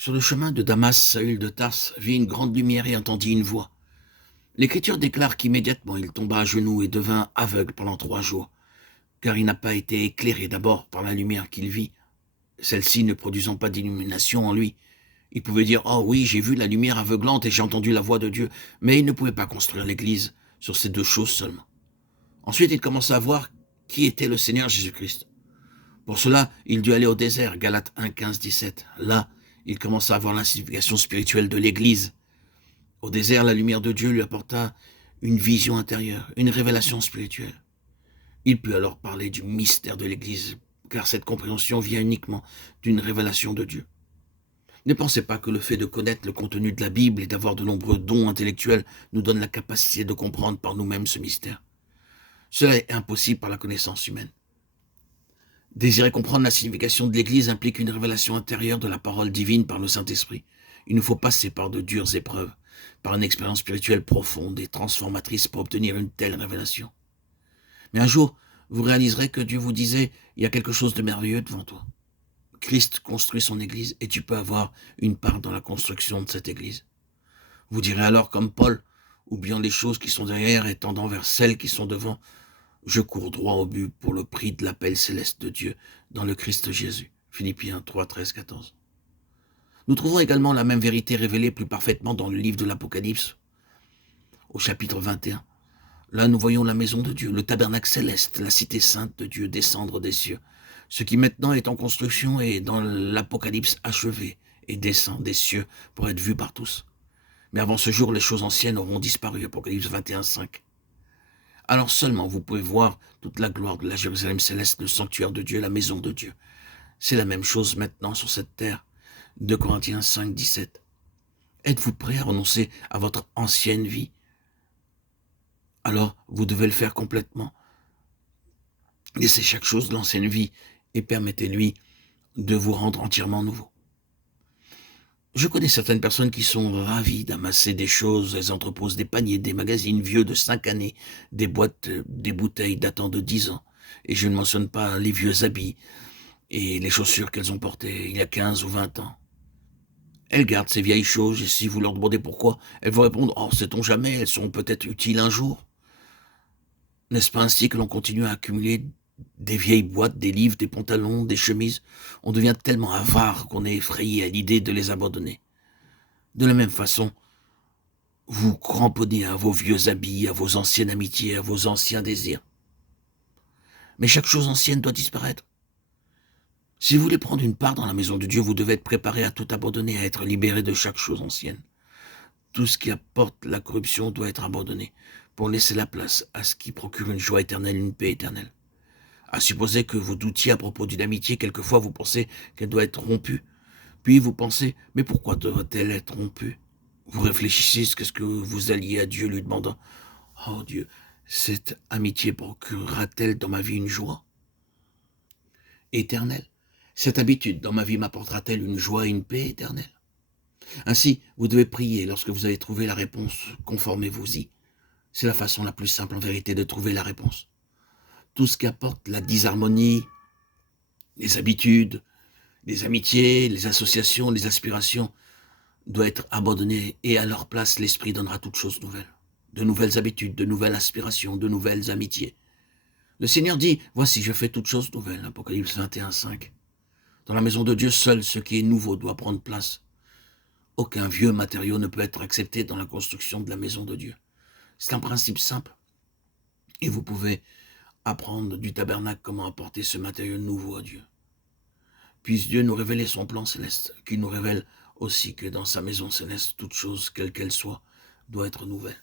Sur le chemin de Damas, Saül de Tarse vit une grande lumière et entendit une voix. L'Écriture déclare qu'immédiatement il tomba à genoux et devint aveugle pendant 3 jours, car il n'a pas été éclairé d'abord par la lumière qu'il vit, celle-ci ne produisant pas d'illumination en lui. Il pouvait dire « Oh oui, j'ai vu la lumière aveuglante et j'ai entendu la voix de Dieu », mais il ne pouvait pas construire l'Église sur ces 2 choses seulement. Ensuite, il commença à voir qui était le Seigneur Jésus-Christ. Pour cela, il dut aller au désert, Galates 1, 15, 17. Là, il commença à voir la signification spirituelle de l'Église. Au désert, la lumière de Dieu lui apporta une vision intérieure, une révélation spirituelle. Il put alors parler du mystère de l'Église, car cette compréhension vient uniquement d'une révélation de Dieu. Ne pensez pas que le fait de connaître le contenu de la Bible et d'avoir de nombreux dons intellectuels nous donne la capacité de comprendre par nous-mêmes ce mystère. Cela est impossible par la connaissance humaine. Désirer comprendre la signification de l'Église implique une révélation intérieure de la parole divine par le Saint-Esprit. Il nous faut passer par de dures épreuves, par une expérience spirituelle profonde et transformatrice pour obtenir une telle révélation. Mais un jour, vous réaliserez que Dieu vous disait « Il y a quelque chose de merveilleux devant toi ». Christ construit son Église et tu peux avoir une part dans la construction de cette Église. Vous direz alors comme Paul, oubliant les choses qui sont derrière et tendant vers celles qui sont devant, je cours droit au but pour le prix de l'appel céleste de Dieu dans le Christ Jésus. Philippiens 3, 13, 14. Nous trouvons également la même vérité révélée plus parfaitement dans le livre de l'Apocalypse, au chapitre 21. Là, nous voyons la maison de Dieu, le tabernacle céleste, la cité sainte de Dieu descendre des cieux. Ce qui maintenant est en construction est dans l'Apocalypse achevé et descend des cieux pour être vu par tous. Mais avant ce jour, les choses anciennes auront disparu. Apocalypse 21, 5. Alors seulement vous pouvez voir toute la gloire de la Jérusalem céleste, le sanctuaire de Dieu, la maison de Dieu. C'est la même chose maintenant sur cette terre. 2 Corinthiens 5, 17. Êtes-vous prêt à renoncer à votre ancienne vie? Alors vous devez le faire complètement. Laissez chaque chose de l'ancienne vie et permettez-lui de vous rendre entièrement nouveau. Je connais certaines personnes qui sont ravies d'amasser des choses. Elles entreposent des paniers, des magazines vieux de 5 années, des boîtes, des bouteilles datant de 10 ans. Et je ne mentionne pas les vieux habits et les chaussures qu'elles ont portées il y a 15 ou 20 ans. Elles gardent ces vieilles choses et si vous leur demandez pourquoi, elles vont répondre « Oh, sait-on jamais, elles seront peut-être utiles un jour ». N'est-ce pas ainsi que l'on continue à accumuler des vieilles boîtes, des livres, des pantalons, des chemises? On devient tellement avare qu'on est effrayé à l'idée de les abandonner. De la même façon, vous cramponnez à vos vieux habits, à vos anciennes amitiés, à vos anciens désirs. Mais chaque chose ancienne doit disparaître. Si vous voulez prendre une part dans la maison de Dieu, vous devez être préparé à tout abandonner, à être libéré de chaque chose ancienne. Tout ce qui apporte la corruption doit être abandonné pour laisser la place à ce qui procure une joie éternelle, une paix éternelle. À supposer que vous doutiez à propos d'une amitié, quelquefois vous pensez qu'elle doit être rompue. Puis vous pensez, mais pourquoi doit-elle être rompue? Vous réfléchissez ce que vous alliez à Dieu lui demandant, oh Dieu, cette amitié procurera-t-elle dans ma vie une joie éternelle? Cette habitude dans ma vie m'apportera-t-elle une joie et une paix éternelle? Ainsi, vous devez prier. Lorsque vous avez trouvé la réponse, conformez-vous-y. C'est la façon la plus simple en vérité de trouver la réponse. Tout ce qui apporte la disharmonie, les habitudes, les amitiés, les associations, les aspirations, doit être abandonné et à leur place, l'Esprit donnera toutes choses nouvelles. De nouvelles habitudes, de nouvelles aspirations, de nouvelles amitiés. Le Seigneur dit, voici, je fais toutes choses nouvelles. Apocalypse 21, 5. Dans la maison de Dieu, seul ce qui est nouveau doit prendre place. Aucun vieux matériau ne peut être accepté dans la construction de la maison de Dieu. C'est un principe simple. Et vous pouvez apprendre du tabernacle comment apporter ce matériau nouveau à Dieu. Puisse Dieu nous révéler son plan céleste, qu'il nous révèle aussi que dans sa maison céleste, toute chose, quelle qu'elle soit, doit être nouvelle.